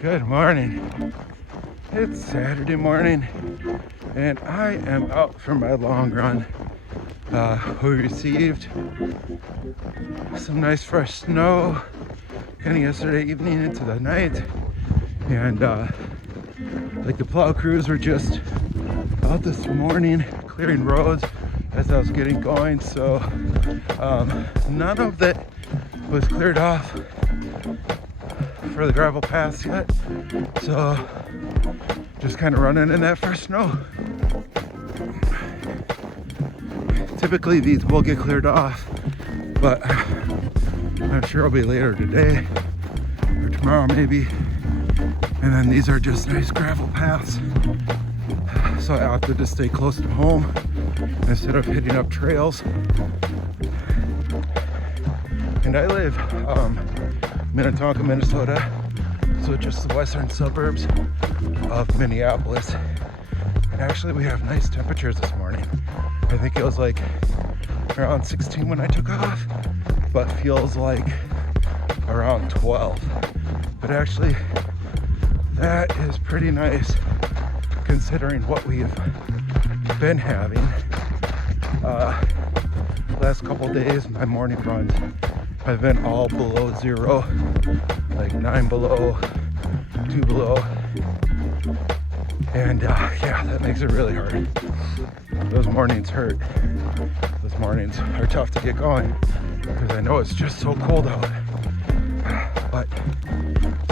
Good morning. It's Saturday morning and I am out for my long run. We received some nice fresh snow kind of yesterday evening into the night, and like the plow crews were just out this morning clearing roads as I was getting going, so none of that was cleared off for the gravel paths yet, so just kind of running in that fresh snow. Typically these will get cleared off, but I'm sure it'll be later today or tomorrow maybe. And then these are just nice gravel paths, so I opted to stay close to home instead of hitting up trails. And I live Minnetonka, Minnesota, so just the western suburbs of Minneapolis. And actually we have nice temperatures this morning. I think it was like around 16 when I took off, but feels like around 12. But actually that is pretty nice considering what we've been having. Last couple days my morning runs have been all below zero, like 9 below, 2 below, and yeah, that makes it really hard. Those mornings hurt. Those mornings are tough to get going because I know it's just so cold out, but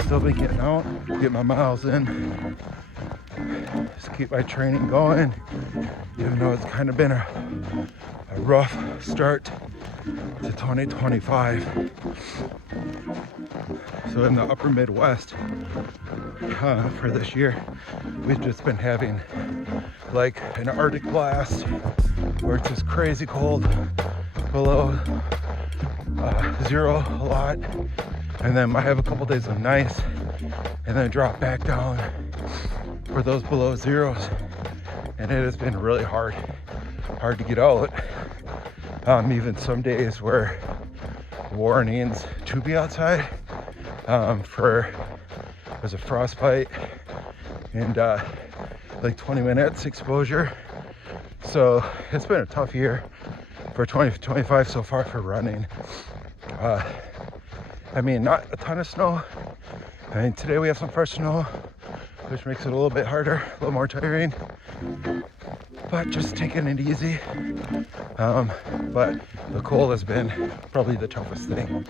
still been getting out, get my miles in, just keep my training going, even though it's kind of been a rough start to 2025. So in the upper Midwest for this year, we've just been having like an Arctic blast where it's just crazy cold, below zero a lot, and then I have a couple days of nice and then drop back down for those below zeros, and it has been really hard to get out. Even some days where warnings to be outside for there's a frostbite and like 20 minutes exposure. So it's been a tough year for 2025 so far for running. I mean, not a ton of snow. I mean, today we have some fresh snow, which makes it a little bit harder, a little more tiring, but just taking it easy. But the cold has been probably the toughest thing.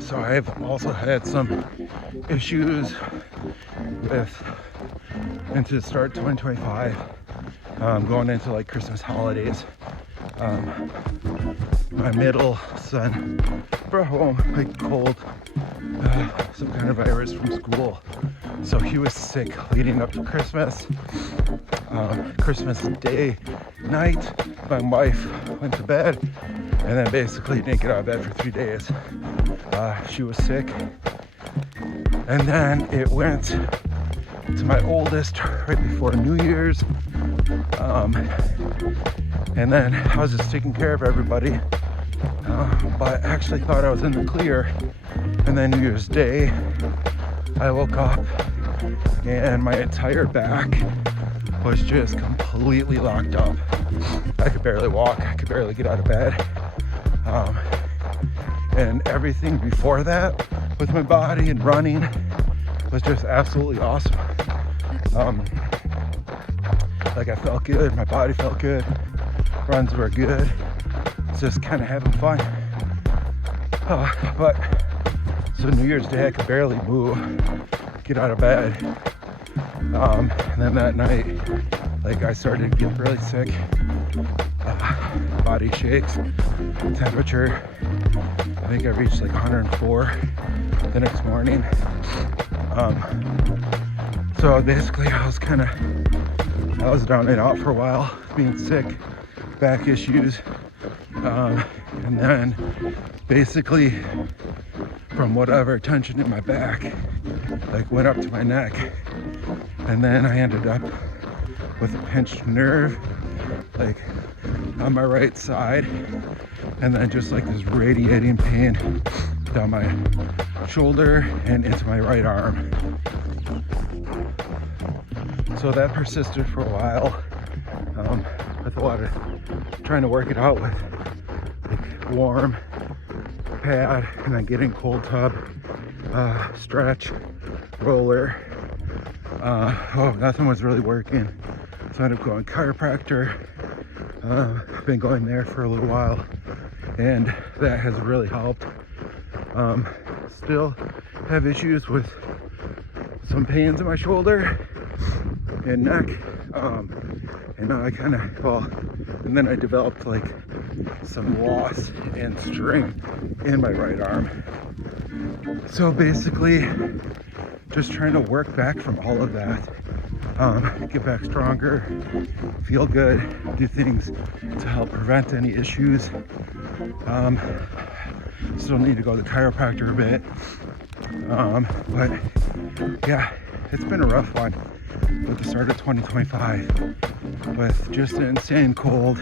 So I've also had some issues with into the start 2025, going into like Christmas holidays. My middle son brought home like cold, some kind of virus from school, so he was sick leading up to Christmas. Christmas Day night, my wife went to bed and then basically didn't get out of bed for 3 days. She was sick, and then it went to my oldest right before New Year's, and then I was just taking care of everybody, but I actually thought I was in the clear. And then New Year's Day I woke up and my entire back was just completely locked up. I could barely walk, I could barely get out of bed, and everything before that with my body and running was just absolutely awesome. Like I felt good, my body felt good, runs were good, just kind of having fun. But so New Year's Day I could barely move, get out of bed, and then that night like I started to get really sick, body shakes, temperature, I think I reached like 104 the next morning. So basically I was down and out for a while, being sick, back issues, and then basically from whatever tension in my back like went up to my neck, and then I ended up with a pinched nerve like on my right side, and then just like this radiating pain down my shoulder and into my right arm. So that persisted for a while, with a lot of trying to work it out with like warm pad and then getting cold tub, stretch, roller. Nothing was really working. So I ended up going chiropractor. I've been going there for a little while, and that has really helped. Still have issues with some pains in my shoulder and neck, and now I kind of, and then I developed like some loss in strength in my right arm. So basically just trying to work back from all of that, get back stronger, feel good, do things to help prevent any issues. Still need to go to the chiropractor a bit, but yeah, it's been a rough one with the start of 2025 with just an insane cold,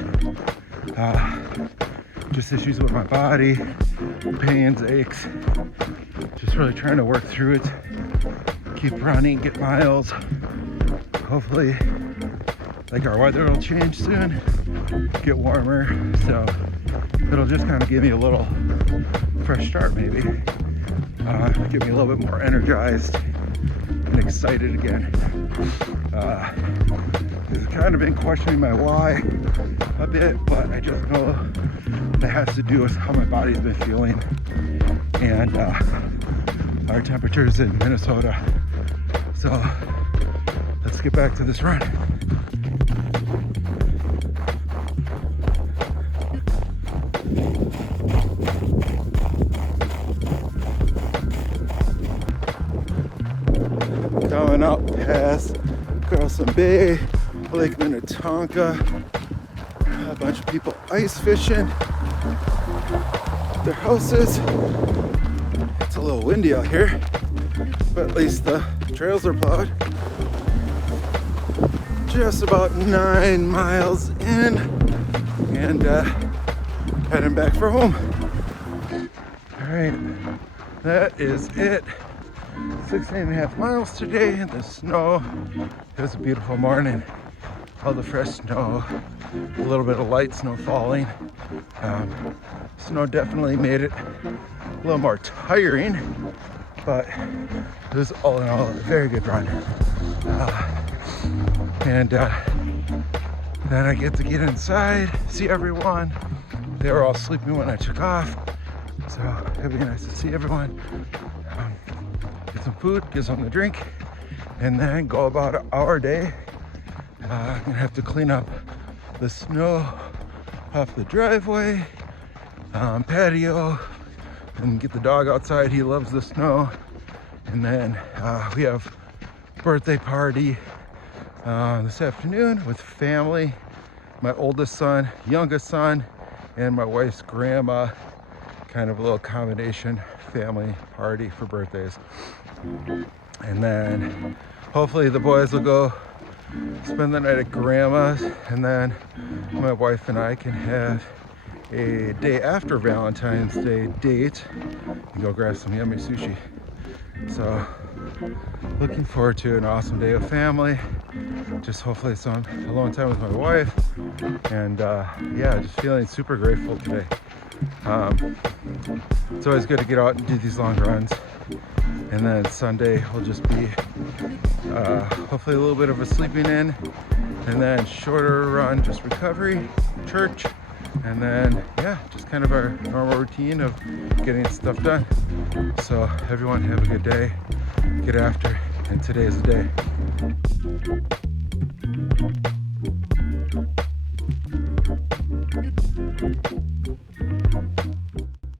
just issues with my body, pains, aches, just really trying to work through it, keep running, get miles. Hopefully like our weather will change soon, get warmer, so it'll just kind of give me a little fresh start, maybe get me a little bit more energized and excited again. I've kind of been questioning my why a bit, but I just know that has to do with how my body's been feeling and our temperatures in Minnesota. So let's get back to this run. Coming up past Carlson Bay, Lake Minnetonka, a bunch of people ice fishing their houses. It's a little windy out here, but at least the trails are plowed. Just about 9 miles in, and heading back for home. All right, that is it. 16.5 miles today in the snow. It was a beautiful morning. All the fresh snow, a little bit of light snow falling. Snow definitely made it a little more tiring, but it was all in all a very good run. And then I get to get inside, see everyone. They were all sleeping when I took off, so it'd be nice to see everyone. Get some food, get something to drink, and then go about our day. I'm gonna have to clean up the snow off the driveway, patio, and get the dog outside. He loves the snow. And then we have a birthday party this afternoon with family, my oldest son, youngest son, and my wife's grandma. Kind of a little combination family party for birthdays. And then hopefully the boys will go spend the night at grandma's, and then my wife and I can have a day after Valentine's Day date and go grab some yummy sushi. So looking forward to an awesome day of family, just hopefully some alone time with my wife, and yeah, just feeling super grateful today. It's always good to get out and do these long runs. And then Sunday will just be hopefully a little bit of a sleeping in, and then shorter run, just recovery, church, and then yeah, just kind of our normal routine of getting stuff done. So everyone have a good day, get after, and today is the day.